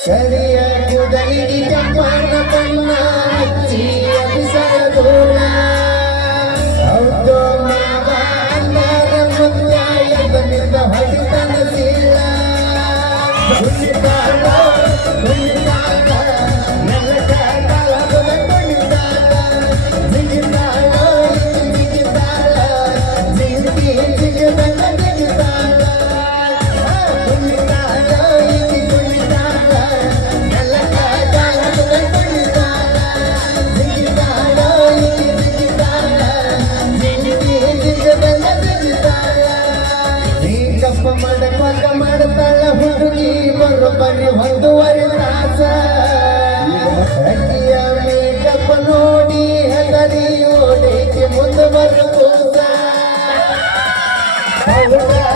శరీరకుదలిగి తప్పన తన్నా వచ్చి అభిసరదోనా అవుతో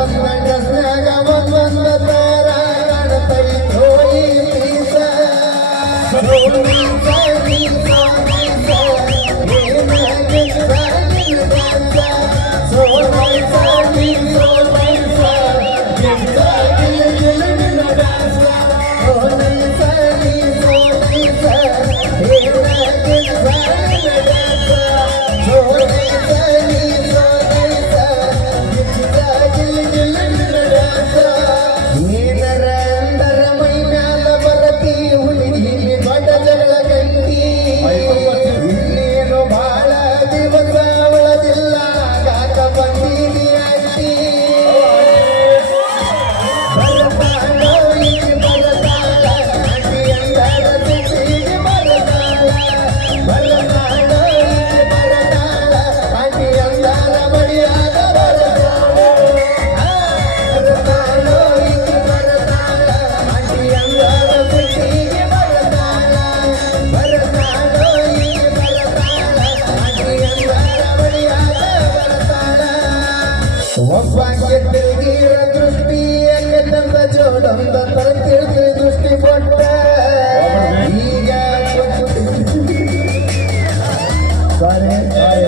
Oh, ಒಬ್ಬಕ್ಕೆ ತಿರುಗಿರ ದೃಷ್ಟಿಯಲ್ಲಿ ತಂದ ಜೋಡೊಂದ ತರ ತಿಳಿದು ದೃಷ್ಟಿ ಕೊಟ್ಟ. ಈಗ ಸಾರಿ ಸಾರಿ